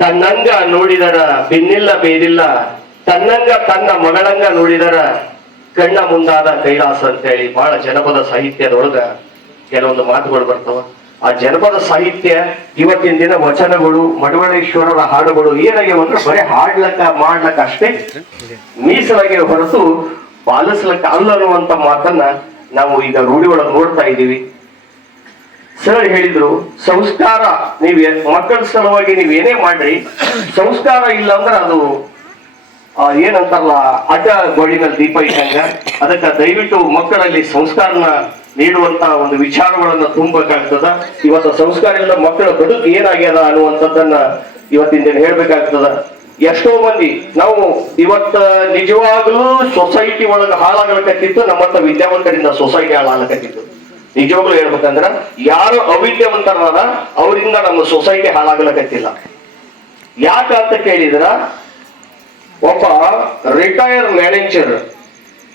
ತನ್ನಂಗ ನೋಡಿದರ ಬೆನ್ನಿಲ್ಲ ಬೇದಿಲ್ಲ, ತನ್ನಂಗ ತನ್ನ ಮಗಳಂಗ ನೋಡಿದರ ಕಣ್ಣ ಮುಂದಾದ ಕೈಲಾಸ ಅಂತೇಳಿ ಬಹಳ ಜನಪದ ಸಾಹಿತ್ಯದೊಳಗ ಕೆಲವೊಂದು ಮಾತುಗಳು ಬರ್ತಾವ. ಆ ಜನಪದ ಸಾಹಿತ್ಯ ಇವತ್ತಿನ ದಿನ ವಚನಗಳು, ಮಡವಳೇಶ್ವರರ ಹಾಡುಗಳು ಏನಾಗ್ಯಾವ ಅಂದ್ರೆ ಬರೀ ಹಾಡ್ಲಕ್ಕ ಮಾಡ್ಲಕ್ಕ ಅಷ್ಟೇ. ಮೀಸಲಾಗಿ ಹೊರತು ಪಾಲಿಸ್ಲಕ್ಕ ಅಲ್ಲ ಅನ್ನುವಂತ ಮಾತನ್ನ ನಾವು ಈಗ ರೂಢಿ ಒಳಗೆ ನೋಡ್ತಾ ಇದ್ದೀವಿ. ಸರ್ ಹೇಳಿದ್ರು, ಸಂಸ್ಕಾರ, ನೀವ್ ಮಕ್ಕಳ ಸಲುವಾಗಿ ನೀವ್ ಏನೇ ಮಾಡ್ರಿ, ಸಂಸ್ಕಾರ ಇಲ್ಲ ಅಂದ್ರೆ ಅದು ಏನಂತಾರಲ್ಲ ಅಡ್ಡ ಗೋಳಿನಲ್ಲಿ ದೀಪ ಇದ್ದಂಗ. ಅದಕ್ಕೆ ದಯವಿಟ್ಟು ಮಕ್ಕಳಲ್ಲಿ ಸಂಸ್ಕಾರನ ನೀಡುವಂತ ಒಂದು ವಿಚಾರಗಳನ್ನ ತುಂಬಬೇಕಾಗ್ತದ. ಇವತ್ತು ಸಂಸ್ಕಾರ ಇಲ್ಲ ಮಕ್ಕಳ ಬದುಕು ಏನಾಗ್ಯದ ಅನ್ನುವಂಥದ್ದನ್ನ ಇವತ್ತಿನ ದಿನ ಹೇಳ್ಬೇಕಾಗ್ತದ. ಎಷ್ಟೋ ಮಂದಿ, ನಾವು ಇವತ್ತ ನಿಜವಾಗ್ಲೂ ಸೊಸೈಟಿ ಒಳಗ ಹಾಳಾಗಲಕತ್ತಿತ್ತು, ನಮ್ಮಂತ ವಿದ್ಯಾವಂತರಿಂದ ಸೊಸೈಟಿ ಹಾಳಾಗಲಕತ್ತಿತ್ತು. ನಿಜವಾಗ್ಲೂ ಹೇಳ್ಬೇಕಂದ್ರ ಯಾರು ಅವಿದ್ಯವಂತರಾದ ಅವರಿಂದ ನಮ್ಮ ಸೊಸೈಟಿ ಹಾಳಾಗ್ಲಕತ್ತಿಲ್ಲ. ಯಾಕೆ ಅಂತ ಕೇಳಿದ್ರ, ಒಬ್ಬ retire manager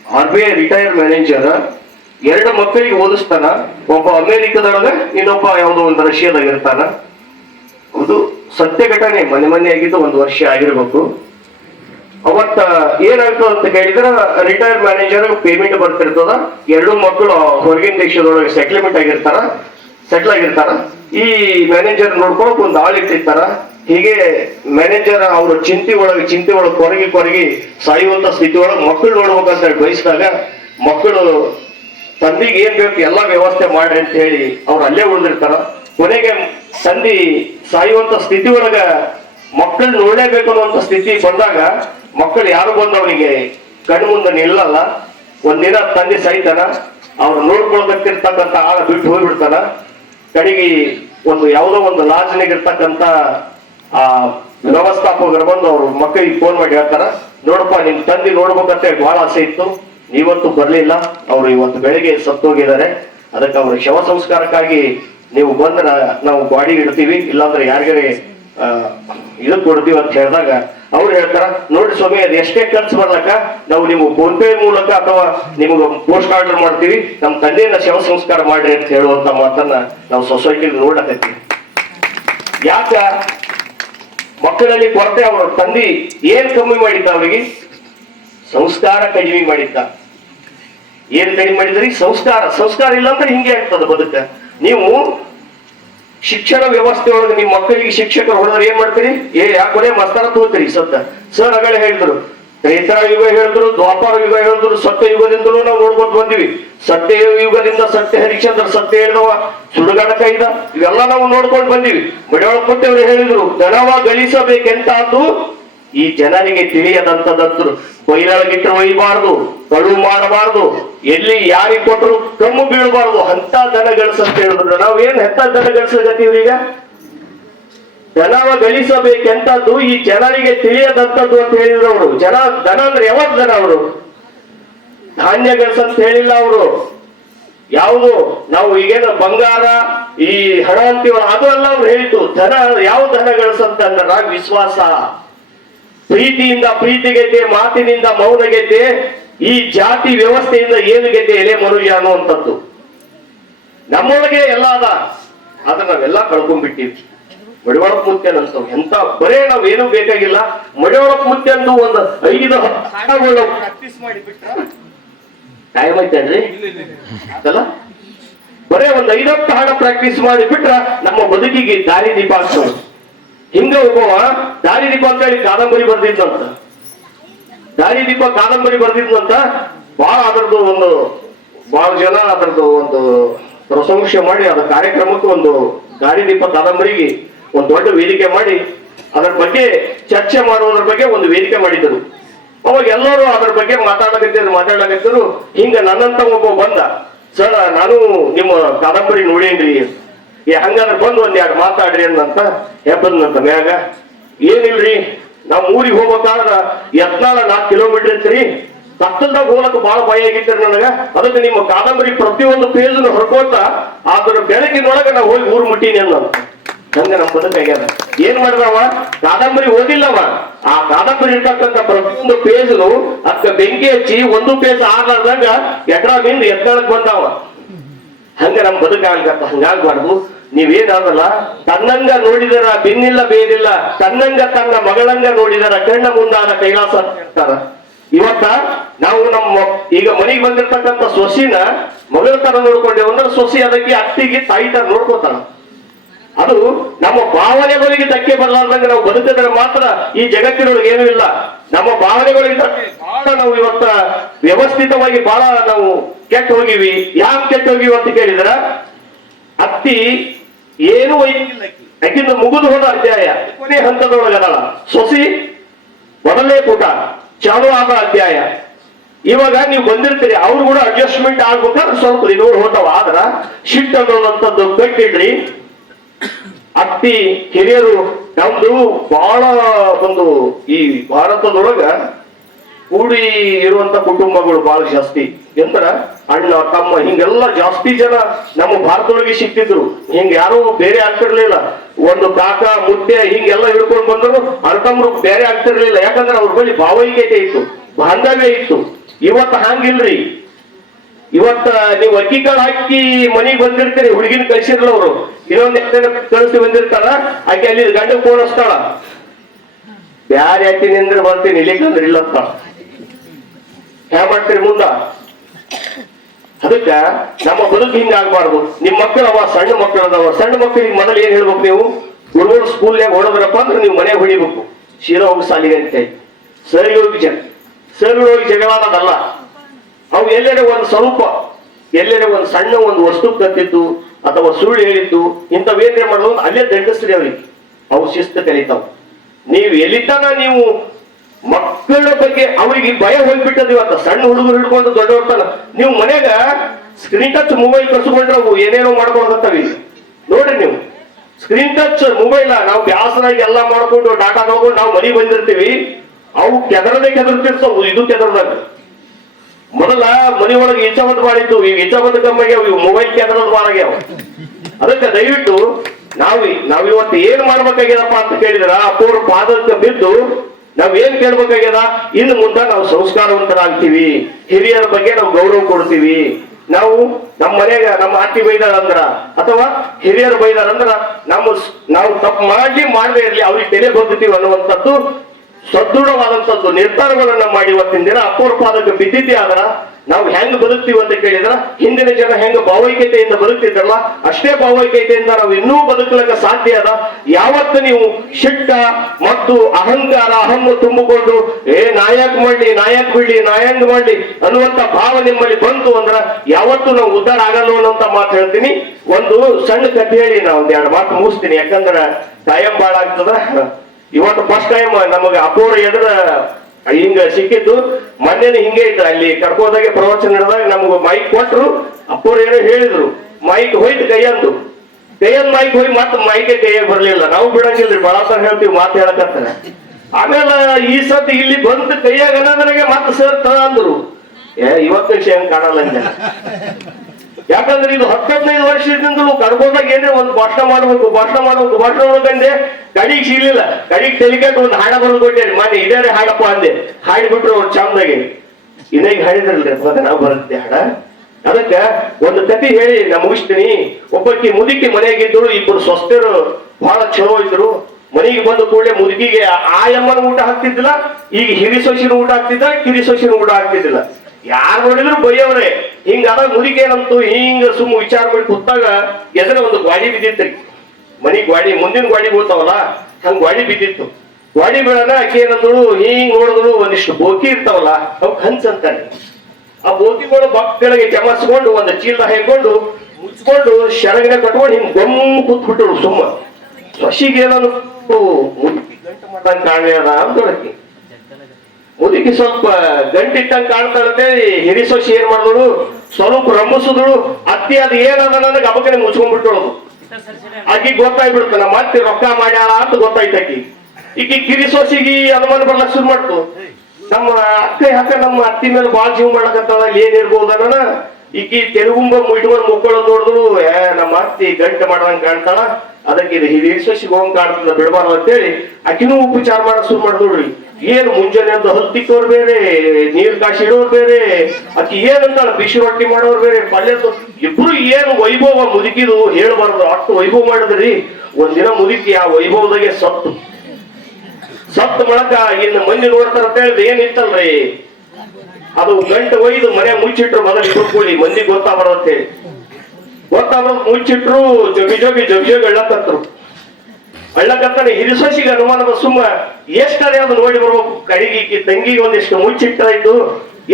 R B I retire manager ಎರಡು ಮಕ್ಕಳಿಗೆ ಓದಿಸ್ತಾನ ಒಬ್ಬ ಅಮೆರಿಕದೊಳಗ, ಇನ್ನೊಬ್ಬ ಯಾವುದೋ ಒಂದು ರಷ್ಯಾದಾಗ ಇರ್ತಾನ ಅದು ಸತ್ಯ ಘಟನೆ ಮನೆ ಮನೆ ಆಗಿದ್ದು ಒಂದು ವರ್ಷ ಆಗಿರ್ಬೇಕು. ಅವತ್ತ ಏನಾಯ್ತು ಅಂತ ಕೇಳಿದ್ರೆ ರಿಟೈರ್ ಮ್ಯಾನೇಜರ್ ಪೇಮೆಂಟ್ ಬರ್ತಿರ್ತದ. ಎರಡು ಮಕ್ಕಳು ಹೊರಗಿನ ದೇಶದೊಳಗೆ ಸೆಟ್ಲ್ಮೆಂಟ್ ಆಗಿರ್ತಾರ ಸೆಟ್ಲ್ ಆಗಿರ್ತಾರ. ಈ ಮ್ಯಾನೇಜರ್ ನೋಡ್ಕೊಳಕ್ ಒಂದು ಆಳ್ ಇಟ್ಟಿರ್ತಾರ. ಹೀಗೆ ಮ್ಯಾನೇಜರ್ ಅವ್ರ ಚಿಂತೆ ಒಳಗೆ ಚಿಂತೆ ಒಳಗೆ, ಕೊರಗಿ ಕೊರಗಿ ಸಾಯುವಂತ ಸ್ಥಿತಿ ಒಳಗೆ ಮಕ್ಕಳು ನೋಡ್ಬೇಕಂತ ಹೇಳಿ ಬಯಸಿದಾಗ, ಮಕ್ಕಳು ತಂದಿಗೆ ಏನ್ ಬೇಕು ಎಲ್ಲಾ ವ್ಯವಸ್ಥೆ ಮಾಡ್ರಿ ಅಂತ ಹೇಳಿ ಅವ್ರು ಅಲ್ಲೇ ಉಳಿದಿರ್ತಾರ. ಕೊನೆಗೆ ತಂದಿ ಸಾಯುವಂತ ಸ್ಥಿತಿ ಒಳಗ ಮಕ್ಕಳು ನೋಡಲೇಬೇಕು ಅನ್ನುವಂತ ಸ್ಥಿತಿ ಬಂದಾಗ ಮಕ್ಕಳು ಯಾರು ಬಂದು ಅವನಿಗೆ ಕಣ್ಣು ಮುಂದೆ ನಿಲ್ಲಲ್ಲ. ಒಂದಿನ ತಂದೆ ಸಹಿತನ ಅವ್ರು ನೋಡ್ಕೊಳ್ಬೇಕಿರ್ತಕ್ಕಂಥ ಆಳ ಬಿಟ್ಟು ಹೋಗ್ಬಿಡ್ತಾನ. ಕಡೆಗೆ ಒಂದು ಯಾವುದೋ ಒಂದು ಲಾಜ್ನಿಗಿರ್ತಕ್ಕಂಥ, ಆ, ವ್ಯವಸ್ಥಾಪಕರು ಬಂದು ಅವ್ರ ಮಕ್ಕಳಿಗೆ ಫೋನ್ ಮಾಡಿ ಹೇಳ್ತಾರ. ನೋಡಪ್ಪ ನಿಮ್ ತಂದೆ ನೋಡ್ಬೇಕಂತ ಹೇಳಿ ಬಹಳ ಆಸೆ ಇತ್ತು. ನೀವತ್ತು ಬರ್ಲಿಲ್ಲ. ಅವ್ರು ಇವತ್ತು ಬೆಳಿಗ್ಗೆ ಸತ್ತೋಗಿದ್ದಾರೆ. ಅದಕ್ಕೆ ಅವ್ರ ಶವ ಸಂಸ್ಕಾರಕ್ಕಾಗಿ ನೀವು ಬಂದ್ರ ನಾವು ಬಾಡಿ ಇಡ್ತೀವಿ. ಇಲ್ಲಾಂದ್ರೆ ಯಾರಿಗಾರೆ ಇದು ಕೊಡ್ತೀವಿ ಅಂತ ಹೇಳಿದಾಗ ಅವ್ರು ಹೇಳ್ತಾರ, ನೋಡಿ ಸ್ವಾಮಿ, ಅದು ಎಷ್ಟೇ ಖರ್ಚು ಬರ್ಲಕ್ಕ ನಾವು ನಿಮ್ಗೆ ಫೋನ್ ಪೇ ಮೂಲಕ ಅಥವಾ ನಿಮಗೆ ಪೋಸ್ಟ್ ಆರ್ಡರ್ ಮಾಡ್ತೀವಿ ನಮ್ಮ ತಂದೆಯನ್ನ ಶವ ಸಂಸ್ಕಾರ ಮಾಡ್ರಿ ಅಂತ ಹೇಳುವಂತ ಮಾತನ್ನ ನಾವು ಸೊಸೈಟಿ ನೋಡಕತ್ತೀವಿ. ಯಾಕ? ಮಕ್ಕಳಲ್ಲಿ ಕೊರತೆ ಅವರು. ತಂದೆ ಏನ್ ಕಮ್ಮಿ ಮಾಡಿದ್ದ ಅವರಿಗೆ? ಸಂಸ್ಕಾರ ಕಡಿಮೆ ಮಾಡಿದ್ದ. ಏನ್ ಕಡಿಮೆ ಮಾಡಿದ್ರಿ? ಸಂಸ್ಕಾರ. ಸಂಸ್ಕಾರ ಇಲ್ಲ ಅಂದ್ರೆ ಹಿಂಗೆ ಆಗ್ತದ ಬದುಕ. ನೀವು ಶಿಕ್ಷಣ ವ್ಯವಸ್ಥೆ ಒಳಗೆ ನಿಮ್ಮ ಮಕ್ಕಳಿಗೆ ಶಿಕ್ಷಕರು ಹೊಡೆದ್ರೆ ಏನ್ ಮಾಡ್ತೀರಿ? ಏ ಯಾಕೆ ಮಸ್ತಾರ ತೋತೀರಿ ಸತ್ತ ಸರ್, ಅಗಳ ಹೇಳಿದ್ರು. ತ್ರೇತರ ಯುಗ ಹೇಳಿದ್ರು, ದ್ವಾಪರ ಯುಗ ಹೇಳಿದ್ರು, ಸತ್ಯ ಯುಗದಿಂದಲೂ ನಾವು ನೋಡ್ಕೊಂಡು ಬಂದಿವಿ. ಸತ್ಯ ಯುಗದಿಂದ ಸತ್ಯ ಹರಿಶ್ಚಂದ್ರ ಸತ್ಯ ಹೇಳಿದವ ಸುಡುಗಡಕ ಇದ ಇವೆಲ್ಲ ನಾವು ನೋಡ್ಕೊಂಡು ಬಂದಿವಿ. ಮಡಿವಾಳ ಪುಟ್ಟಿಯವರು ಹೇಳಿದ್ರು ದನವ ಗಳಿಸಬೇಕೆಂತಾದ್ದು ಈ ಜನರಿಗೆ ತಿಳಿಯದಂತದ್ದು ಕೊಯ್ಲೊಳಗಿಟ್ಟು ಒಯ್ಯಬಾರ್ದು ಕಳು ಮಾಡಬಾರ್ದು, ಎಲ್ಲಿ ಯಾರಿಗೆ ಕೊಟ್ಟರು ಕಮ್ಮು ಬೀಳಬಾರ್ದು ಅಂತ ದನ ಗಳಿಸಂತ ಹೇಳಿದ್ರು ನಾವು ಏನ್ ಎಂತ ದನ ಗಳಿಸಕತ್ತೀವ್ರಿ ಈಗ? ದನವ ಗಳಿಸಬೇಕೆಂತದ್ದು ಈ ಜನರಿಗೆ ತಿಳಿಯದಂತದ್ದು ಅಂತ ಹೇಳಿದ್ರು ಅವರು. ಜನ, ದನ ಅಂದ್ರೆ ಯಾವತ್ ದನ ಅವರು? ಧಾನ್ಯ ಗಳಿಸಂತ ಹೇಳಿಲ್ಲ ಅವರು. ಯಾವುದು? ನಾವು ಈಗೇನ ಬಂಗಾರ, ಈ ಹಣ ಅಂತೀವಲ್ಲ ಅದು ಅಲ್ಲ ಅವ್ರು ಹೇಳಿದ್ದು. ಧನ ಯಾವ ಧನ ಗಳಿಸಂತ ಅಂದ್ರೆ ವಿಶ್ವಾಸ. ಪ್ರೀತಿಯಿಂದ ಪ್ರೀತಿ ಗೆದ್ದೆ ಮಾತಿನಿಂದ ಮೌನ ಗೆದ್ದೆ ಈ ಜಾತಿ ವ್ಯವಸ್ಥೆಯಿಂದ ಏನು ಗೆದ್ದೆ ಎಲೆ ಮನುಜ ಅನ್ನುವಂಥದ್ದು. ನಮ್ಮೊಳಗೆ ಎಲ್ಲ ಅದ ಅದನ್ನ ನಾವೆಲ್ಲ ಕಳ್ಕೊಂಡ್ಬಿಟ್ಟಿವಿ ಮುತ್ಯ ಅನ್ನಿಸ್ತವು ಎಂತ ಬರೇ ನಾವು ಏನು ಬೇಕಾಗಿಲ್ಲ. ಮಡಿವಾಳ ಮುತ್ಯ ಅಂತ ಒಂದು ಐದು ಬಿಟ್ರ ಟೈಮ್ ಐತೇನ್ರಿ ಅದಲ್ಲ? ಬರೇ ಒಂದ್ ಐದತ್ತು ಹಾಡ ಪ್ರಾಕ್ಟೀಸ್ ಮಾಡಿ ಬಿಟ್ರ ನಮ್ಮ ಬದುಕಿಗೆ ದಾರಿ ದೀಪ ಆಗ್ತದೆ ಹಿಂಗ ಒಬ್ಬವ ದಾರಿ ದೀಪ ಅಂತ ಹೇಳಿ ಕಾದಂಬರಿ ಬರ್ದಿದ್ದಂತ ದಾರಿ ದೀಪ ಕಾದಂಬರಿ ಬರ್ದಿದ್ದಂತ ಬಹಳ ಅದರದ್ದು ಒಂದು ಬಹಳ ಜನ ಅದರದ್ದು ಒಂದು ಪ್ರಶಂಸೆ ಮಾಡಿ ಅದರ ಕಾರ್ಯಕ್ರಮಕ್ಕೆ ಒಂದು ದಾರಿ ದೀಪ ಕಾದಂಬರಿಗೆ ಒಂದು ದೊಡ್ಡ ವೇದಿಕೆ ಮಾಡಿ ಅದರ ಬಗ್ಗೆ ಚರ್ಚೆ ಮಾಡುವುದರ ಬಗ್ಗೆ ಒಂದು ವೇದಿಕೆ ಮಾಡಿದ್ದರು. ಅವಾಗ ಎಲ್ಲರೂ ಅದರ ಬಗ್ಗೆ ಮಾತಾಡಕತ್ತಿದ್ರು ಮಾತಾಡಕತ್ತಿದ್ರು. ಹಿಂಗ ನನ್ನಂತ ಒಬ್ಬ ಬಂದ, ಸರ್, ನಾನು ನಿಮ್ಮ ಕಾದಂಬರಿ ನೋಡೇನ್ರಿ ಏ, ಹಂಗಾದ್ರೆ ಬಂದು ಒಂದ್ ಎರಡು ಮಾತಾಡ್ರಿ ಅನ್ನಂತ ಹೆಬ್ಬಂದಂತ ಮ್ಯಾಗ ಏನಿಲ್ರಿ ನಮ್ಮ ಊರಿಗೆ ಹೋಗ್ಬೇಕಾದ್ರ ಎತ್ನಾಳ ನಾಲ್ಕು ಕಿಲೋಮೀಟರ್ ಐತ್ರಿ. ಕತ್ತಲ್ದಾಗ ಹೋಗಕ್ ಬಹಳ ಭಯ ಆಗಿತ್ತು ನನಗ. ಅದಕ್ಕೆ ನಿಮ್ಮ ಕಾದಂಬರಿ ಪ್ರತಿಯೊಂದು ಪೇಜ್ ಹೊರಕೋತ ಅದರ ಬೆಳಗಿನೊಳಗ ನಾ ಹೋಗಿ ಊರು ಮುಟ್ಟೀನಿ ಅನ್ನಂತ ಹಂಗ ನಮ್ ಬದುಕಾಗ್ಯದ ಏನ್ ಮಾಡ್ದವ? ಕಾದಂಬರಿ ಓದಿಲ್ಲವ. ಆ ಕಾದಂಬರಿ ಇರ್ತಕ್ಕಂಥ ಪ್ರತಿಯೊಂದು ಪೇಜ್ನು ಅದಕ್ಕೆ ಬೆಂಕಿ ಹಚ್ಚಿ ಒಂದು ಪೇಜ್ ಆಗ್ಲಾರ್ದಂಗ ಎಡ್ರ ಮೀನ್ ಎತ್ತಾಳಕ್ ಬಂದಾವ. ಹಂಗ ನಮ್ ಬದುಕಾಗ್ಲತ್ತ ಹಂಗಾಗ್ಬಾರ್ದು ನೀವೇನಾದಲ್ಲ ತನ್ನಂಗ ನೋಡಿದರ ಬೆನ್ನಿಲ್ಲ ಬೇರಿಲ್ಲ, ತನ್ನಂಗ ತನ್ನ ಮಗಳಂಗ ನೋಡಿದರ ಕಣ್ಣ ಮುಂದಾದ ಕೈಲಾಸ ಇವತ್ತ ನಾವು ನಮ್ಮ ಈಗ ಮನೆಗೆ ಬಂದಿರ್ತಕ್ಕಂಥ ಸೊಸಿನ ಮಗಳ ತರ ನೋಡ್ಕೊಂಡೇವು ಅಂದ್ರೆ ಸೊಸಿ ಅದಕ್ಕೆ ಅತ್ತಿಗೆ ತಾಯಿ ತರ ನೋಡ್ಕೋತಾನ ಅದು ನಮ್ಮ ಭಾವನೆಗಳಿಗೆ ಧಕ್ಕೆ ಬರಲಾರ್ದಂಗೆ ನಾವು ಬದುಕಿದ್ರೆ ಮಾತ್ರ ಈ ಜಗತ್ತಿನೊಳಗೆ ಏನೂ ಇಲ್ಲ. ನಮ್ಮ ಭಾವನೆಗಳಿಗೆ ಬಹಳ ನಾವು ಇವತ್ತ ವ್ಯವಸ್ಥಿತವಾಗಿ ಬಹಳ ನಾವು ಕೆಟ್ಟ ಹೋಗಿವಿ ಯಾಕೆ ಕೆಟ್ಟ ಹೋಗಿವಿ ಅಂತ ಕೇಳಿದ್ರ, ಅತ್ತಿ ಏನು ಒಯ್ಯಿಲ್ಲ ಆಕಿ. ಆಕಿಂದ ಮುಗಿದು ಹೋದ ಅಧ್ಯಾಯ. ಕೊನೆ ಹಂತದೊಳಗದಲ್ಲ ಸೊಸಿ, ಮೊದಲನೇ ಕೂಟ ಚಾಲು ಆದ ಅಧ್ಯಾಯ. ಇವಾಗ ನೀವು ಬಂದಿರ್ತೀರಿ, ಅವ್ರು ಕೂಡ ಅಡ್ಜಸ್ಟ್ಮೆಂಟ್ ಆಗ್ಬೇಕಾದ್ರೆ ಸ್ವಲ್ಪ ದಿನಗಳು ಹೋಟವ ಆದ್ರ ಶಿಟ್ ಅನ್ನೋದಂಥದ್ದು ಕಟ್ಟಿಡ್ರಿ ಅತ್ತಿ, ಹಿರಿಯರು ನಮ್ದು ಬಹಳ ಒಂದು ಈ ಭಾರತದೊಳಗ ಕೂಡಿ ಇರುವಂತ ಕುಟುಂಬಗಳು ಬಹಳ ಜಾಸ್ತಿ. ಎಂದ್ರ ಅಣ್ಣ, ತಮ್ಮ, ಹಿಂಗೆಲ್ಲ ಜಾಸ್ತಿ ಜನ ನಮ್ಮ ಭಾರತದೊಳಗೆ ಸಿಕ್ತಿದ್ರು. ಹಿಂಗ ಯಾರು ಬೇರೆ ಆಗ್ತಿರ್ಲಿಲ್ಲ. ಒಂದು ಕಾಕ ಮುದ್ದೆ ಹಿಂಗೆಲ್ಲ ಹಿಡ್ಕೊಂಡು ಬಂದ್ರು. ಅಣ್ತಮ್ರು ಬೇರೆ ಆಗ್ತಿರ್ಲಿಲ್ಲ. ಯಾಕಂದ್ರೆ ಅವ್ರ ಬಳಿ ಭಾವೈಕ್ಯತೆ ಇತ್ತು, ಬಾಂಧವ್ಯ ಇತ್ತು. ಇವತ್ತು ಹಂಗಿಲ್ರಿ. ಇವತ್ತ ನೀವು ಅಕ್ಕಿ ಕಾಳು ಹಾಕಿ ಮನೆಗೆ ಬಂದಿರ್ತೀರಿ, ಹುಡುಗಿನ ಕಳಿಸಿರ್ಲ ಅವರು. ಇನ್ನೊಂದ್ ಕಳಿಸಿ ಬಂದಿರ್ತಾರ, ಆಕೆ ಅಲ್ಲಿ ಗಂಡ ಕೋಣಿಸ್ತಾಳ ಬ್ಯಾರ ಯಾಕೆ ನಿಂದ್ರೆ ಬರ್ತೀನಿ ಇಲ್ಲಿಗೆ ಇಲ್ಲ ಹ್ಯಾ ಮಾಡ್ತೀರಿ ಮುಂದ? ಅದಕ್ಕ ನಮ್ಮ ಬದುಕು ಹಿಂಗ ಆಗ್ಬಾರ್ದು. ನಿಮ್ ಮಕ್ಕಳು ಅವ, ಸಣ್ಣ ಮಕ್ಕಳು ಅದಾವ. ಸಣ್ಣ ಮಕ್ಕಳಿಗೆ ಮೊದಲು ಏನ್ ಹೇಳ್ಬೇಕು ನೀವು? ಹುಡುಗರು ಸ್ಕೂಲ್ನಾಗ ಹೊಡೋದ್ರಪ್ಪ ಅಂದ್ರೆ ನೀವು ಮನೆಗೆ ಹೊಡಿಬೇಕು. ಶಿರೋ ಹೋಗಿ ಸಾಲಿಗೆ ಅಂತ ಸರಿ ಹೋಗಿ ಜನ ಸರಿ ಹೋಗಿ ಜಗಳಾಡೋದಲ್ಲ. ಅವು ಎಲ್ಲೆಡೆ ಒಂದು ಸ್ವರೂಪ. ಎಲ್ಲೆಡೆ ಒಂದು ಸಣ್ಣ ಒಂದು ವಸ್ತು ಕತ್ತಿದ್ದು ಅಥವಾ ಸುಳ್ಳು ಹೇಳಿದ್ದು ಇಂಥವೇನ್ರೆ ಮಾಡೋದು ಅಲ್ಲೇ ದಂಡಿಸ್ರಿ ಅವ್ರಿಗೆ. ಅವು ಶಿಸ್ತು ಕಲಿತಾವ. ನೀವು ಎಲ್ಲಿದ್ದಾನ ನೀವು ಮಕ್ಕಳ ಬಗ್ಗೆ ಅವರಿಗೆ ಭಯ ಹೋಗ್ಬಿಟ್ಟದ ಇವತ್ತ. ಸಣ್ಣ ಹುಡುಗರು ಹಿಡ್ಕೊಂಡು ದೊಡ್ಡವ್ರತನ ನೀವು ಮನೆಯಾಗ ಸ್ಕ್ರೀನ್ ಟಚ್ ಮೊಬೈಲ್ ಕರ್ಸ್ಕೊಂಡ್ರೆ ಅವು ಏನೇನೋ ಮಾಡ್ಕೊಳಕತ್ತವಿ. ನೋಡ್ರಿ ನೀವು. ಸ್ಕ್ರೀನ್ ಟಚ್ ಮೊಬೈಲ್ ನಾವು ಬ್ಯಾಸರಾಗಿ ಎಲ್ಲ ಮಾಡ್ಕೊಂಡು ಡಾಟಾ ತಗೊಂಡು ನಾವು ಮನೆಗೆ ಬಂದಿರ್ತೀವಿ. ಅವು ಕೆದರದೆ ಕೆದರ್ತಿರ್ತಾವು ಇದು ಕೆದರ್ದಾಗ. ಮೊದಲ ಮನಿ ಒಳಗೆ ಈಚಾಬಂದ್ ಮಾಡಿದ್ದು ಈಗ ಈಚಾಬಂದ್ ಕಮ್ಮಗೆ ಇವು ಮೊಬೈಲ್ ಕೆದರದ ಮಾರಾಗ್ಯಾವ ಅದಕ್ಕೆ ದಯವಿಟ್ಟು ನಾವು ನಾವಿವತ್ತು ಏನ್ ಮಾಡ್ಬೇಕಾಗ್ಯದಪ್ಪ ಅಂತ ಕೇಳಿದ್ರ ಅಪ್ಪವ್ರ ಪಾದಕ್ಕೆ ಬಿದ್ದು ನಾವ್ ಏನ್ ಕೇಳ್ಬೇಕಾಗ್ಯದ? ಇನ್ನು ಮುಂದೆ ನಾವು ಸಂಸ್ಕಾರವಂತರಾಗ್ತೀವಿ. ಹಿರಿಯರ ಬಗ್ಗೆ ನಾವು ಗೌರವ ಕೊಡ್ತೀವಿ. ನಾವು ನಮ್ಮ ಮನೆಯಾಗ ನಮ್ಮ ಅತ್ತಿ ಬೈದಾರ ಅಂದ್ರ, ಅಥವಾ ಹಿರಿಯರು ಬೈದಾರ ಅಂದ್ರ, ನಮ್ಮ ನಾವು ತಪ್ಪು ಮಾಡಿ ಮಾಡದೇ ಇರ್ಲಿ, ಅವ್ರಿಗೆ ತೆಲೆ ಬಗ್ತೀವಿ ಅನ್ನುವಂಥದ್ದು ಸದೃಢವಾದಂತದ್ದು ನಿರ್ಧಾರಗಳನ್ನ ಮಾಡಿ ಇವತ್ತಿನ ದಿನ ಅಪೂರ್ವ ಬಿದ್ದಿದ್ದೆ ಬಿದ್ದಿದ್ದೇ ಆದ್ರ ನಾವು ಹೆಂಗ್ ಬದುಕ್ತೀವಿ ಅಂತ ಕೇಳಿದ್ರ? ಹಿಂದಿನ ಜನ ಹೆಂಗ ಭಾವೈಕ್ಯತೆಯಿಂದ ಬದುಕ್ತಿದ್ರಲ್ಲ, ಅಷ್ಟೇ ಭಾವೈಕ್ಯತೆಯಿಂದ ನಾವು ಇನ್ನೂ ಬದುಕಲಕ್ಕ ಸಾಧ್ಯ ಅದ? ಯಾವತ್ತು ನೀವು ಶಿಟ್ಟ ಮತ್ತು ಅಹಂಕಾರ, ಅಹಮ್ಮ ತುಂಬಿಕೊಂಡು, ಏ, ನಾಯಕ್ ಮಾಡ್ಲಿ, ನಾಯಕ್ ಬಿಡ್ಲಿ ನಾಯಂಗ್ ಮಾಡ್ಲಿ ಅನ್ನುವಂತ ಭಾವ ನಿಮ್ಮಲ್ಲಿ ಬಂತು ಅಂದ್ರ ಯಾವತ್ತು ನಾವು ಉದ್ಧಾರ ಆಗಲ್ಲ ಅನ್ನೋಂತ ಮಾತು ಹೇಳ್ತೀನಿ. ಒಂದು ಸಣ್ಣ ಕಥೆ ಹೇಳಿ ನಾ ಒಂದ್ ಎರಡು ಮಾತು ಮುಗಿಸ್ತೀನಿ. ಯಾಕಂದ್ರ ಟೈಮ್ ಬಾಳ ಆಗ್ತದ. ಇವತ್ತು ಫಸ್ಟ್ ಟೈಮ್ ನಮಗೆ ಅಪೂರ್ವ ಎದುರ ಹಿಂಗ ಸಿಕ್ಕಿದ್ದು ಮೊನ್ನೆ ಹಿಂಗೆ ಇತ್ತು ಅಲ್ಲಿ ಕರ್ಕೋದಾಗೆ ಪ್ರವಚನ ನಡೆದಾಗ ನಮ್ಗೆ ಮೈಕ್ ಕೊಟ್ರು. ಅಪ್ಪರು ಏನೋ ಹೇಳಿದ್ರು. ಮೈಕ್ ಹೋಯ್ತು ಕೈಯಂದು. ಕೈಯಂದ್ ಮೈಕ್ ಹೋಗಿ ಮತ್ತೆ ಮೈಕೆ ಕೈಯಾಗ ಬರ್ಲಿಲ್ಲ. ನಾವು ಬಿಡಂಗಿಲ್ರಿ, ಬಹಳ ಸರ್ ಹೇಳ್ತೀವಿ, ಮಾತು ಹೇಳಕತ್ತಾರೆ. ಆಮೇಲೆ ಈ ಸತಿ ಇಲ್ಲಿ ಬಂದು ಕೈಯಾಗ ಅನ್ನೋದ್ರಾಗೆ ಮತ್ತೆ ಸರ್ ತ ಅಂದ್ರು. ಏ, ಇವತ್ತು ಕಾಣಲ್ಲ ಯಾಕಂದ್ರೆ ಇದು ಹತ್ತದೈದು ವರ್ಷದಿಂದಲೂ ಕರ್ಕೊಂಡಾಗ ಏನ್ರಿ ಒಂದು ಭಾಷಣ ಮಾಡ್ಬೇಕು ಭಾಷಣ ಮಾಡ್ಬೇಕು, ಭಾಷಣ ಮಾಡ್ಕಂಡೆ ಗಡಿಗೆ ಸಿಗ್ಲಿಲ್ಲ. ಗಡಿಗೆ ತೆಲಿಕೆಟ್ ಒಂದು ಹಾಡ ಬರೋದು ಕೊಟ್ಟೇರಿ ಮನೆ ಇದೇ ಹಾಡಪ್ಪ ಅಂದೆ. ಹಾಡಿಬಿಟ್ರು ಅವ್ರು ಚಂದಾಗಿ ಇನ್ನೇಗ ಹಾಡಿದ್ರಲ್ರಿ ನಾವು ಬರುತ್ತೆ ಹಾಡ. ಅದಕ್ಕ ಒಂದು ಕತಿ ಹೇಳಿ, ನಾ ಮುಗಿಸ್ತೀನಿ. ಒಬ್ಬಕ್ಕೆ ಮುದುಕಿ ಮನೆಯಾಗಿದ್ದಳು ಇಬ್ಬರು ಸ್ವಸ್ಥರು ಬಹಳ ಚಲೋ ಇದ್ರು. ಮನೆಗೆ ಬಂದ ಕೂಡಲೇ ಮುದುಕಿಗೆ ಆ ಊಟ ಹಾಕ್ತಿದ್ದಿಲ್ಲ, ಈಗ ಹಿರಿ ಸೊಸಿನ ಊಟ ಹಾಕ್ತಿದ್ದ ಕಿರಿ ಸೊಸಿನ ಊಟ ಹಾಕ್ತಿದ್ದಿಲ್ಲ. ಯಾರು ನೋಡಿದ್ರು ಬೈಯವ್ರೆ. ಹಿಂಗ ಅದ ಮುದುಕಿ ಏನಂತು? ಹಿಂಗ ಸುಮ್ಮ ವಿಚಾರ ಮಾಡಿ ಕೂತಾಗ ಎದುರ ಒಂದು ಗಾಡಿ ಬಿದ್ದಿತ್ರಿ. ಮನಿ ಗಾಡಿ ಮುಂದಿನ ಗಾಡಿ ಬೀಳ್ತಾವಲ್ಲ, ಹಂಗ ಗಾಡಿ ಬಿದ್ದಿತ್ತು. ಗಾಡಿ ಬೀಳನ ಆಕೆ ಏನಂದಳು, ಹಿಂಗ್ ನೋಡಿದ್ರು ಒಂದಿಷ್ಟು ಬೋಕಿ ಇರ್ತಾವಲ್ಲ, ಅವ್ ಹಂಚ್ ಅಂತಾನೆ ಆ ಬೋಕಿಗಳು ಬಕ್ಕಳಿಗೆ ಚಮಸ್ಕೊಂಡು ಒಂದು ಚೀಲ ಹಾಕೊಂಡು, ಮುಚ್ಕೊಂಡು, ಶರಗಿನ ಕಟ್ಕೊಂಡು ಹಿಂಗ್ ಗೊಮ್ಮ ಕೂತ್ಬಿಟ್ಟರು ಸುಮ್ಮ. ಸೊಸಿಗೆ ಏನನ್ನು ಮುದುಕಿ ಗಂಟು ಮಾಡ್ದಂಗ್ ಕಾಣ್ಯದ ಅಂತ ಮುದುಕಿ ಸ್ವಲ್ಪ ಗಂಟಿಟ್ಟಂಗ್ ಕಾಣ್ತಾಳಂತೆ ಹಿರಿ ಸೊಸಿ ಏನ್ ಮಾಡಿದಳು? ಸ್ವಲ್ಪ ರಂಬಿಸಿದಳು ಅತ್ತಿ ಅದು ಏನದ ನನಗೆ ಅಬಕನೆ ಮುಚ್ಕೊಂಡ್ಬಿಟ್ಟಳು ಆಕಿ ಗೊತ್ತಾಗ್ಬಿಡ್ತ ನಮ್ಮ ಅತ್ತಿ ರೊಕ್ಕ ಮಾಡ್ಯಾಳ ಅಂತ ಗೊತ್ತಾಯ್ತು ಆಕಿ. ಈಕಿ ಕಿರಿ ಸೊಸಿಗಿ ಅನುಮಾನ ಬರ್ಲಕ್ ಶುರು ಮಾಡ್ತು. ನಮ್ಮ ಅತ್ತೆ ಹಾಕ ನಮ್ಮ ಅತ್ತಿ ಮೇಲೆ ಬಾಳ್ ಜೀವ ಮಾಡಕತ್ತಾಳ ಅಲ್ಲಿ ಈಕಿ ತೆಲುಗುಂಬ ಇಟ್ಕೊಂಡು ಮುಕ್ಕೊಳ್ಳೋದು ನೋಡಿದ್ರು ನಮ್ಮ ಅತ್ತಿ ಗಂಟೆ ಮಾಡ್ದಂಗೆ ಕಾಣ್ತಾಳ. ಅದಕ್ಕೆ ಇದು ಗೋಂಗ್ ಕಾಡ್ತದ ಬಿಡಬಾರ್ದು ಅಂತೇಳಿ ಆಕಿನೂ ಉಪಚಾರ ಮಾಡಕ್ ಶುರು ಮಾಡಿದ್ರಿ ಏನು ಮುಂಜಾನೆ ಅಂತ ಹತ್ತಿಕ್ಕವ್ರು ಬೇರೆ, ನೀರ್ ಕಾಶಿ ಇಡೋರ್ ಬೇರೆ ಆಕಿ ಏನಂತಾಳ ಬಿಸಿ ರೊಟ್ಟಿ ಮಾಡೋರ್ ಬೇರೆ, ಪಲ್ಯ ಇಬ್ರು ಏನು ವೈಭವ ಮುದುಕಿದು ಹೇಳಬಾರ್ದು, ಅಷ್ಟು ವೈಭವ ಮಾಡಿದ್ರಿ. ಒಂದಿನ ಮುದುಕಿ ಆ ವೈಭವದಾಗೆ ಸತ್ತು. ಸತ್ತು ಮೊಳಕ ಇನ್ನು ಮಂದಿ ನೋಡ್ತಾರ ಅಂತ ಹೇಳಿದ್ರೆ ಏನಿತ್ತಲ್ರಿ ಅದು ಗಂಟೆ ಒಯ್ದು ಮನೆ ಮುಚ್ಚಿಟ್ರು ಮೊದಲು ಇಟ್ಕೊಳ್ಳಿ ಮಂದಿ ಮಂದಿ ಗೊತ್ತಾಗ್ಬಾರ್ದಂತೆ ಗೊತ್ತಾಗ್ಬಾರ್ದು ಮುಚ್ಚಿಟ್ರು ಜೋಗಿ ಜೋಗಿ ಜೊಗಿ ಜೊಗಿ ಎಳ್ಳಕತ್ರು ಅಳ್ಳಕತ್ತಾನೆ ಹಿರಿಸೋಸಿಗೆ ಅನುಮಾನದ ಸುಮ್ಮ ಎಷ್ಟರೇ ಅದು ನೋಡಿ ಬರ್ಬೇಕು. ಕಡಿಗೆ ತಂಗಿಗೆ ಒಂದಿಷ್ಟು ಮುಚ್ಚಿಟ್ಟಾಯ್ತು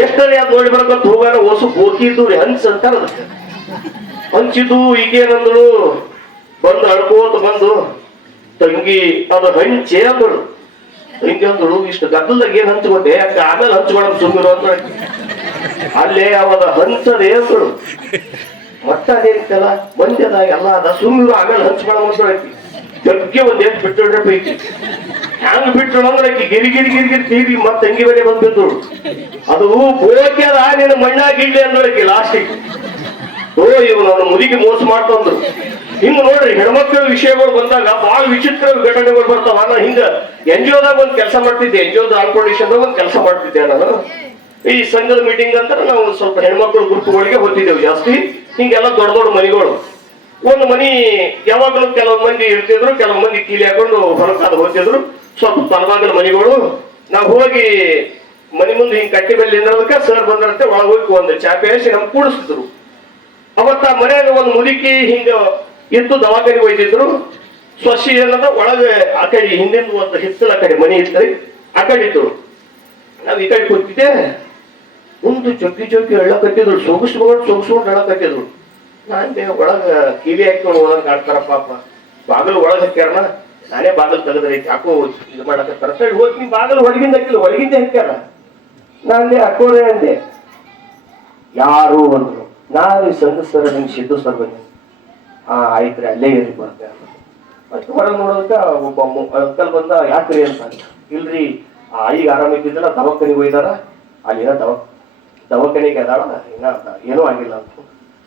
ಎಷ್ಟರೇ ಅದು ನೋಡಿ ಬರ್ಬೇಕಂತ ಹೋಗಾರ ಬೋಕಿದ್ದು ರೀ ಹಂಚ್ ಅಂತಾರ ಅದಕ್ಕೆ ಹಂಚಿದ್ದು ಈಗೇನಂದ್ರು ಬಂದು ಅಳ್ಕೋತ ಬಂದು, ತಂಗಿ ಅದು ಹಂಚೆ ಅಂದಳು. ತಂಗಿ ಅಂದಳು, ಇಷ್ಟು ಗದ್ದಲ್ದಾಗ ಏನ್ ಹಂಚ್ಕೊಂಡೆ? ಯಾಕೆ ಆಮೇಲೆ ಹಂಚ್ಕೊಳಕ್ ಸುಮ್ಮನೆ ಅಂತ ಅಲ್ಲೇ ಅವದ ಹಂಚದೆ ಅಂದಳು. ಮಟ್ಟ ಅದೇನಿತ್ತಲ್ಲ ಮಂದ್ಯದ ಎಲ್ಲ ಅದ ಆಮೇಲೆ ಹಂಚ್ಕೊಳ ಅಂತ ಜಗ್ಗೆ ಒಂದ್ ಏಟ್ ಬಿಟ್ಟಳ್ರೆ ಪೈಕಿ ಹ್ಯಾಂಗ ಬಿಟ್ಟಳು ಅಂದ್ರೆ ಗಿರಿ ಗಿರಿ ಗಿರಿ ಗಿರಿ ತೀರಿ ಮತ್ತೆ ತಂಗಿ ಮೇಲೆ ಬಂದ್ಬಿದ್ದು ಅದು ಬೋಕೆ ಅದ ನೀನು ಮಣ್ಣಾಗಿಡ್ಲಿ ಅಂದಳಕಿ ಲಾಸ್ಟಿಗೆ ಓ ಇವ್ ನನ್ನ ಮುದಿಗೆ ಮೋಸ ಮಾಡ್ತಂದ್ರು. ಹಿಂಗ್ ನೋಡ್ರಿ, ಹೆಣ್ಮಕ್ಳ ವಿಷಯಗಳು ಬಂದಾಗ ಬಹಳ ವಿಚಿತ್ರ ಘಟನೆಗಳು ಬರ್ತಾವ. ನಾ ಹಿಂಗ ಎನ್ ಜಿ ಒದಾಗ ಒಂದ್ ಕೆಲಸ ಮಾಡ್ತಿದ್ದೆ ಎನ್ ಜಿ ಒದ ಆಲ್ಕೋಡಿಷನ್ ಒಂದ್ ಕೆಲಸ ಮಾಡ್ತಿದ್ದೆ ನಾನು. ಈ ಸಂಘದ ಮೀಟಿಂಗ್ ಅಂತ ನಾವು ಸ್ವಲ್ಪ ಹೆಣ್ಮಕ್ಳು ಗ್ರೂಪ್ಗಳಿಗೆ ಹೋಗ್ತಿದ್ದೇವೆ ಜಾಸ್ತಿ. ಹಿಂಗೆಲ್ಲ ದೊಡ್ಡ ದೊಡ್ಡ ಮನೆಗಳು. ಒಂದು ಮನಿ ಯಾವಾಗಲೂ ಕೆಲವು ಮಂದಿ ಇರ್ತಿದ್ರು, ಕೆಲವು ಮಂದಿ ಕೀಲಿ ಹಾಕೊಂಡು ಹೊರಕಾದ ಹೋಗ್ತಿದ್ರು. ಸ್ವಲ್ಪ ತಲವಾಗಲ ಮನೆಗಳು. ನಾವು ಹೋಗಿ ಮನೆ ಮುಂದೆ ಹಿಂಗೆ ಕಟ್ಟಿ ಬೆಲ್ಲಿ ಅದಕ್ಕೆ ಸರ್ ಬಂದ್ರಂತೆ, ಒಳಗೆ ಹೋಗಿ ಒಂದು ಚಾಪೆ ಹಾಸಿ ನಮ್ಗೆ ಕೂಡಿಸ್ತಿದ್ರು. ಅವತ್ತ ಮನೆಯಾಗ ಒಂದು ಮುದುಕಿ ಹಿಂಗ ಇತ್ತು ದವಾಖಾನೆಗೆ ಒಯ್ದಿದ್ರು ಸ್ವಸಿ ಏನದ, ಒಳಗೆ ಆ ಕಡೆ ಹಿಂದಿನ ಒಂದು ಹಿತ್ತಲ ಕಡೆ ಮನೆ ಇತ್ತು. ಆ ಕಡೆ ಇತ್ತು. ನಾವು ಈ ಕಡೆ ಕೂತಿದ್ದೆ. ಒಂದು ಚೊಕ್ಕಿ ಚೊಕ್ಕಿ ಹೇಳಕತ್ತಿದ್ರು ಸೊಗಸ್ಕೊಂಡು ಸೊಗಸ್ಕೊಂಡು ಹೇಳಕತ್ತಿದ್ರು ನಾನೇ ಒಳಗ ಕಿವಿ ಹಾಕೊಂಡು ಒಳಗ್ ಕಾಡ್ತಾರ ಪಾಪ. ಬಾಗಿಲು ಒಳಗ್ ಹಾಕ್ಯಾರನ ನಾನೇ ಬಾಗಿಲು ತೆಗೆದ್ರೆ, ಯಾಕೋ ಇದು ಮಾಡಕತ್ತಾರ ಸರಿ, ಹೋಗಿ ಬಾಗಿಲು ಹೊರಗಿಂದ ಹಾಕಿಲ್ಲ, ಹೊರಗಿಂದ ಹಾಕ್ಯಾರ. ನಾನೇ ಹಾಕೋರೆ ಅಂದೆ. ಯಾರು ಅಂದ್ರು, ನಾನು ಸಂಘ ನಿಮ್ ಸಿದ್ದು ಸರ್ ಬನ್ನಿ. ಹಾ, ಆಯ್ತ್ರಿ, ಅಲ್ಲೇ ಇರಿ ಬರ್ತೇನೆ ಮತ್ತೆ ಹೊರಗೆ ನೋಡೋದಕ್ಕ ಒಬ್ಬ ಅಂಕಲ್ ಬಂದ, ಯಾಕ್ರಿ? ಅಂತ ಇಲ್ರಿ, ಆ, ಈಗ ಆರಾಮಿದ್ದಿದ್ದಲ್ಲ, ದವಾಖಾನಿಗೆ ಹೋಗಿದಾರ. ಅಲ್ಲಿ ಏನೋ ದವ ದವಾಖಾನಿಗೆ ಅದಾಳ ಇನ್ನ ಏನೂ ಆಗಿಲ್ಲ ಅಂತ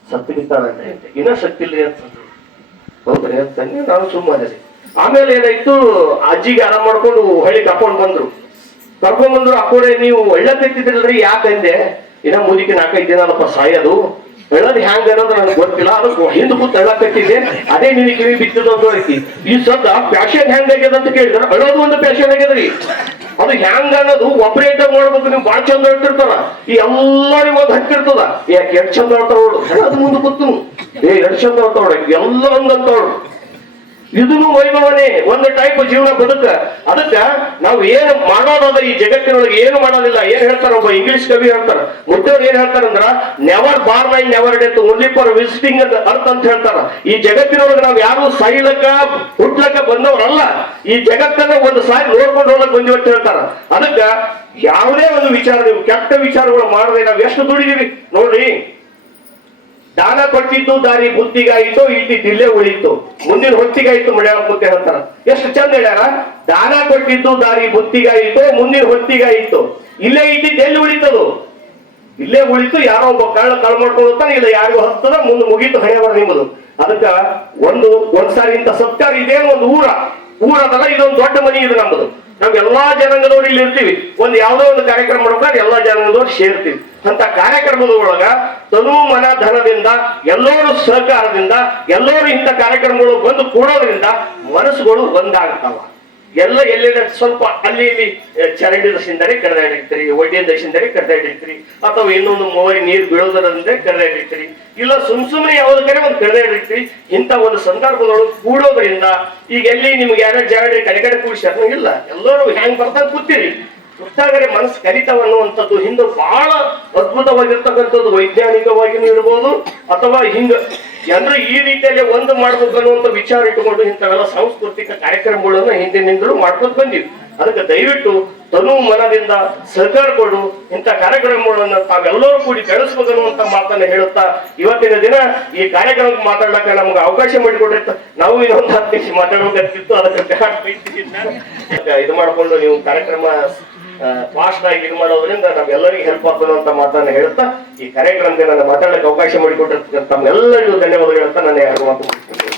ಸತ್ತಿಗಿತ್ತಾಳಂತೆ ಇನ್ನೂ ಶಕ್ತಿ ಇಲ್ರಿ ಅಂತ ಹೌದ್ರಿ ಅಂತಂದ್ರೆ ನಾನು ಸುಮ್ಮನೆ ಆಮೇಲೆ ಏನಾಯ್ತು? ಅಜ್ಜಿಗೆ ಆರಾಮ್ ಮಾಡ್ಕೊಂಡು ಹಳ್ಳಿ ಕರ್ಕೊಂಡು ಬಂದ್ರು. ಕರ್ಕೊಂಡ್ ಬಂದ್ರು ಅಕ್ಕೋಡೆ ನೀವು ಒಳ್ಳೆ ತೆತ್ತಿದ್ರಲ್ರಿ ಯಾಕಂದೆ ಇನ್ನ ಮುದಿಕೆ ನಾಲ್ಕೈದು ದಿನಪ್ಪ ಸಾಯೋದು. ಹೇಳೋದು ಹ್ಯಾಂಗ ಅನ್ನೋದು ನನಗೆ ಗೊತ್ತಿಲ್ಲ. ಅದು ಹಿಂದೆ ಕೂತ್ ಕಟ್ಟಿದೆ ಅದೇ ನಿನಗೆ ಕಿವಿ ಬಿತ್ತದ ಅಂತ ಐತಿ ಈ ಸದ್ದ ಫ್ಯಾಷನ್ ಹೆಂಗ್ ಆಗ್ಯದ ಅಂತ ಕೇಳಿದ್ರೆ ಅಳೋದು ಒಂದು ಫ್ಯಾಷನ್ ಆಗ್ಯದ್ರಿ ಅದು ಹ್ಯಾಂಗ ಅನ್ನೋದು ಒಬ್ಬರೇ ಇದ್ದಾಗ ನೋಡ್ಬೇಕು, ನೀವು ಬಾಳ ಚಂದ ಹೇಳ್ತಿರ್ತಾರ. ಈ ಎಲ್ಲರಿಗೂ ಒಂದು ಹಕ್ಕಿರ್ತದ ಯಾಕೆ ಎಷ್ಟ್ ಚಂದ ಹೇಳ್ತಾವ ನೋಡು. ಹೇಳೋದು ಮುಂದೆ ಗೊತ್ತು ಏ, ಎಷ್ಟ್ ಚಂದ ಹೇಳ್ತಾವ ಎಲ್ಲ ಒಂದಂತ ನೋಡು. ಇದನ್ನು ವೈಭವನೇ, ಒಂದು ಟೈಪ್ ಜೀವನ ಬದುಕ. ಅದಕ್ಕ ನಾವು ಏನು ಮಾಡೋದಾದ್ರೆ ಈ ಜಗತ್ತಿನೊಳಗೆ ಏನು ಮಾಡೋದಿಲ್ಲ. ಏನ್ ಹೇಳ್ತಾರ ಒಬ್ಬ ಇಂಗ್ಲಿಷ್ ಕವಿ ಹೇಳ್ತಾರ. ಮುದ್ದವ್ರು ಏನ್ ಹೇಳ್ತಾರಂದ್ರ never bar line never death only for visiting ಅಂತ ಅರ್ಥ ಅಂತ ಹೇಳ್ತಾರ. ಈ ಜಗತ್ತಿನೊಳಗೆ ನಾವು ಯಾರು ಸೈಲಕ ಹುಟ್ಲಕ ಬಂದವರಲ್ಲ. ಈ ಜಗತ್ತನ್ನ ಒಂದು ಸಾರಿ ನೋಡ್ಕೊಂಡು ಹೋಗ್ಲಕ್ ಬಂದಿವಿ ಅಂತ ಹೇಳ್ತಾರ. ಅದಕ್ಕ ಯಾವುದೇ ಒಂದು ವಿಚಾರ, ನೀವು ಕೆಟ್ಟ ವಿಚಾರಗಳು ಮಾಡದೆ ನಾವು ಎಷ್ಟು ದುಡಿದೀವಿ. ನೋಡ್ರಿ. ದಾನ ಕೊಟ್ಟಿದ್ದು ದಾರಿ ಬುದ್ಧಿಗಾಯಿತು ಇಲ್ಲಿ ದಿಲ್ಲೆ ಉಳಿತು ಮುಂದಿನ ಹೊತ್ತಿಗಾಯಿತು ಮಳೆ ಮುತ್ತೆ ಅಂತಾರ ಎಷ್ಟು ಚಂದ ಹೇಳ್ಯಾರ? ದಾನ ಕೊಟ್ಟಿದ್ದು ದಾರಿ ಬುದ್ಧಿಗಾಯಿತು ಮುಂದಿನ ಹೊತ್ತಿಗಾಯಿತು. ಇಲ್ಲೇ ಇದ್ದಿದ್ದು ಎಲ್ಲಿ ಉಳಿತದು? ಇಲ್ಲೇ ಉಳಿತು, ಯಾರೋ ಒಬ್ಬ ಕಳ್ಳ ಕಳ್ ಮಾಡ್ಕೊಳ್ತಾನೆ ಇಲ್ಲ ಯಾರಿಗೂ ಹತ್ತದ, ಮುಂದೆ ಮುಗೀತು ಹಣೆಬರ ನಿಮ್ಮದು. ಅದಕ್ಕ ಒಂದು, ಒಂದ್ಸಾರಿ ಇಂತ ಸತ್ಕಾರ, ಇದೇನು ಒಂದು ಊರ. ಊರದಲ್ಲ ಇದೊಂದು ದೊಡ್ಡ ಮನಿ ಇದು ನಮ್ಮದು ನಾವ್ ಎಲ್ಲಾ ಜನಾಂಗದವ್ರು ಇಲ್ಲಿ ಇರ್ತೀವಿ. ಒಂದು ಯಾವುದೋ ಒಂದು ಕಾರ್ಯಕ್ರಮ ಮಾಡ್ಬೇಕಾದ್ರೆ ಎಲ್ಲಾ ಜನಾಂಗದವ್ರು ಸೇರ್ತೀವಿ. ಅಂತ ಕಾರ್ಯಕ್ರಮದ ಒಳಗ ತನು ಮನ ಧನದಿಂದ, ಎಲ್ಲರೂ ಸಹಕಾರದಿಂದ, ಎಲ್ಲರೂ ಇಂಥ ಕಾರ್ಯಕ್ರಮಗಳು ಬಂದು ಕೂಡೋದ್ರಿಂದ ಮನಸ್ಸುಗಳು ಒಂದಾಗ್ತಾವ. ಎಲ್ಲ ಎಲ್ಲೆಲ್ಲ ಸ್ವಲ್ಪ ಅಲ್ಲಿ ಇಲ್ಲಿ ಚರಂಡಿ ದಶಿಂದರೆ ಕರೆದಾಡಿರ್ತೀರಿ ಒಡ್ಡಿಯ ದಶಿಂದರೆ ಕರೆದಾಡಿರ್ತೀರಿ ಅಥವಾ ಇನ್ನೊಂದು ಮೋರಿ ನೀರು ಬೀಳೋದರಿಂದ ಕರೆದಾಡಿರ್ತೀರಿ ಇಲ್ಲ ಸುಮ್ ಸುಮ್ಮನೆ ಯಾವ್ದು ಕಡೆ ಒಂದು ಕರೆದಾಡಿರ್ತೀರಿ ಇಂಥ ಒಂದು ಸಂದರ್ಭದೊಳಗೆ ಕೂಡೋದ್ರಿಂದ ಈಗ ಎಲ್ಲಿ ನಿಮ್ಗೆ ಯಾರ ಜಾಗ ಕಡೆ ಕಡೆ ಇಲ್ಲ. ಎಲ್ಲರೂ ಹೆಂಗ್ ಬರ್ತಾ ಕೂತೀರಿ. ಗೊತ್ತಾಗರೆ ಮನಸ್ಸು ಕಲಿತಾವ ಅನ್ನುವಂಥದ್ದು ಹಿಂದೆ ಬಹಳ ಅದ್ಭುತವಾಗಿರ್ತಕ್ಕಂಥದ್ದು ವೈಜ್ಞಾನಿಕವಾಗಿನೂ ಇರ್ಬೋದು ಅಥವಾ ಹಿಂಗ ಜನರು ಈ ರೀತಿಯಲ್ಲಿ ಒಂದು ಮಾಡಬೇಕು ಅನ್ನುವಂಥ ವಿಚಾರ ಇಟ್ಟುಕೊಂಡು ಇಂಥವೆಲ್ಲ ಸಾಂಸ್ಕೃತಿಕ ಕಾರ್ಯಕ್ರಮಗಳನ್ನ ಹಿಂದಿನಿಂದಲೂ ಮಾಡ್ಕೊಂಡು ಬಂದಿವಿ ಅದಕ್ಕೆ ದಯವಿಟ್ಟು ತನು ಮನದಿಂದ ಸಹಕಾರ ಕೊಡು, ಇಂಥ ಕಾರ್ಯಕ್ರಮಗಳನ್ನ ತಾವೆಲ್ಲರೂ ಕೂಡಿ ಬೆಳೆಸ್ಬೇಕು ಅನ್ನುವಂಥ ಮಾತನ್ನ ಹೇಳುತ್ತಾ, ಇವತ್ತಿನ ದಿನ ಈ ಕಾರ್ಯಕ್ರಮಕ್ಕೆ ಮಾತಾಡ್ಲಕ್ಕ ನಮ್ಗೆ ಅವಕಾಶ ಮಾಡಿಕೊಡ್ರಿ ನಾವು ಇನ್ನೊಂದು ಹತ್ತು ನಿಮಿಷ ಮಾತಾಡಬೇಕಾಗ್ತಿತ್ತು. ಅದಕ್ಕೆ ಇದು ಮಾಡಿಕೊಂಡು ನೀವು ಕಾರ್ಯಕ್ರಮ ಫಾಸ್ಟ್ ಆಗಿ ಇದು ಮಾಡೋದ್ರಿಂದ ನಮ್ಗೆಲ್ಲರಿಗೂ ಹೆಲ್ಪ್ ಆಗ್ತದೆ ಅಂತ ಮಾತನ್ನ ಹೇಳ್ತಾ ಈ ಕಾರ್ಯಕ್ರಮಕ್ಕೆ ನನ್ನ ಮಾತಾಡಲಿಕ್ಕೆ ಅವಕಾಶ ಮಾಡಿಕೊಟ್ಟಿರ್ತಕ್ಕಂಥ ತಮ್ಮೆಲ್ಲರಿಗೂ ಧನ್ಯವಾದಗಳು ಹೇಳ್ತಾ ನನ್ನ.